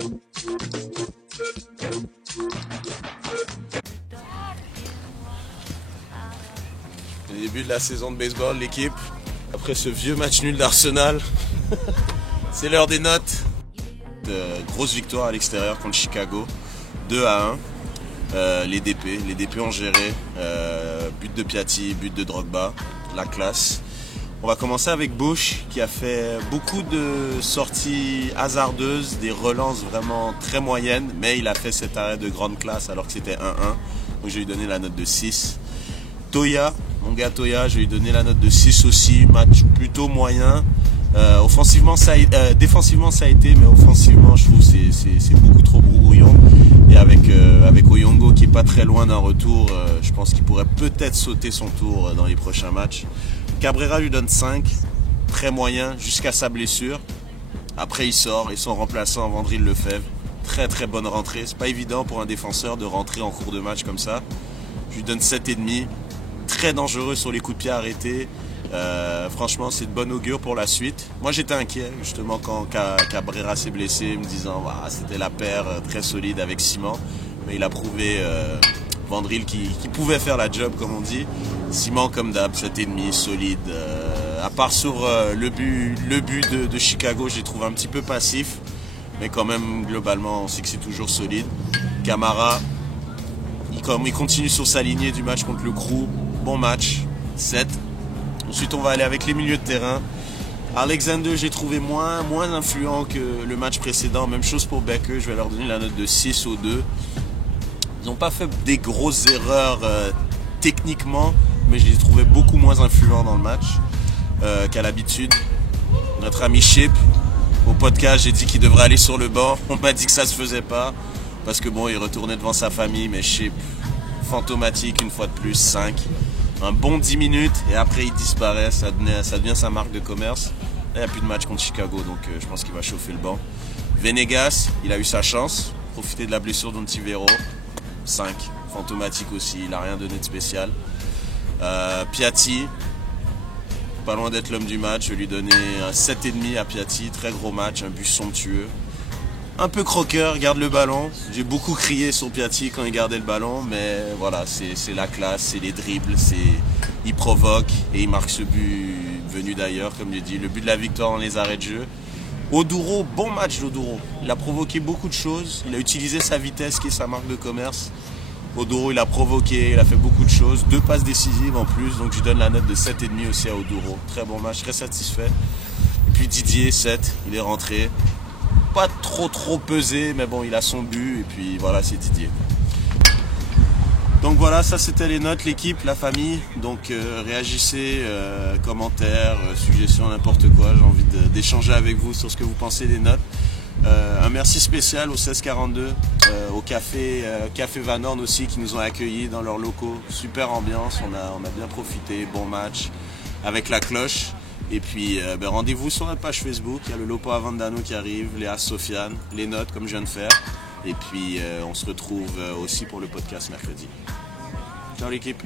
Le début de la saison de baseball, l'équipe, après ce vieux match nul d'Arsenal, c'est l'heure des notes. Grosse victoire à l'extérieur contre Chicago, 2-1. Les DP ont géré, but de Piatti, but de Drogba, la classe. On va commencer avec Bush qui a fait beaucoup de sorties hasardeuses, des relances vraiment très moyennes, mais il a fait cet arrêt de grande classe alors que c'était 1-1, donc je vais lui donner la note de 6. Toya, mon gars Toya, je vais lui donner la note de 6 aussi, match plutôt moyen. Défensivement ça a été, mais offensivement je trouve que c'est beaucoup trop brouillon. Et avec Oyongo qui est pas très loin d'un retour, je pense qu'il pourrait peut-être sauter son tour dans les prochains matchs. Cabrera lui donne 5, très moyen jusqu'à sa blessure. Après il sort et son remplaçant Vandril Lefebvre, très bonne rentrée. C'est pas évident pour un défenseur de rentrer en cours de match comme ça. Je lui donne 7,5, très dangereux sur les coups de pied arrêtés. Franchement c'est de bon augure pour la suite. Moi j'étais inquiet justement quand Cabrera s'est blessé, me disant c'était la paire très solide avec Simon, mais il a prouvé Vandril qui pouvait faire la job comme on dit. Simon comme d'hab, 7,5 solide, à part sur le but de Chicago, j'ai trouvé un petit peu passif, mais quand même globalement on sait que c'est toujours solide. Camara il continue sur sa lignée du match contre le Crew, bon match, 7. Ensuite, on va aller avec les milieux de terrain. Alexander, j'ai trouvé moins influent que le match précédent. Même chose pour Becker, je vais leur donner la note de 6 aux 2. Ils n'ont pas fait des grosses erreurs techniquement, mais je les ai trouvés beaucoup moins influents dans le match qu'à l'habitude. Notre ami Chip, au podcast, j'ai dit qu'il devrait aller sur le banc. On m'a dit que ça se faisait pas, parce que bon, il retournait devant sa famille, mais Chip, fantomatique une fois de plus, 5. Un bon 10 minutes et après il disparaît, ça devient sa marque de commerce. Là, il n'y a plus de match contre Chicago, donc je pense qu'il va chauffer le banc. Venegas, il a eu sa chance, profiter de la blessure d'Ontivero, 5, fantomatique aussi, il n'a rien donné de spécial. Piatti, pas loin d'être l'homme du match, je vais lui donner un 7,5 à Piatti, très gros match, un but somptueux. Un peu croqueur, garde le ballon. J'ai beaucoup crié sur Piatti quand il gardait le ballon, mais voilà, c'est la classe, c'est les dribbles, il provoque et il marque ce but venu d'ailleurs, comme je dis, le but de la victoire dans les arrêts de jeu. Oduro, bon match d'Oduro. Il a provoqué beaucoup de choses, il a utilisé sa vitesse qui est sa marque de commerce. Oduro, il a provoqué, il a fait beaucoup de choses, 2 passes décisives en plus, donc je donne la note de 7,5 aussi à Oduro. Très bon match, très satisfait. Et puis Didier, 7, il est rentré. Pas trop pesé, mais bon, il a son but et puis voilà, c'est Didier. Donc voilà, ça c'était les notes, l'équipe, la famille. Donc réagissez, commentaires, suggestions, n'importe quoi. J'ai envie d'échanger avec vous sur ce que vous pensez des notes. Un merci spécial au 1642, au café Van Horn aussi qui nous ont accueillis dans leurs locaux. Super ambiance, on a bien profité, bon match avec la cloche. Et puis rendez-vous sur notre page Facebook, il y a le Lopo Avandano qui arrive, Léa Sofiane, les notes comme je viens de faire. Et puis on se retrouve aussi pour le podcast mercredi. Ciao l'équipe.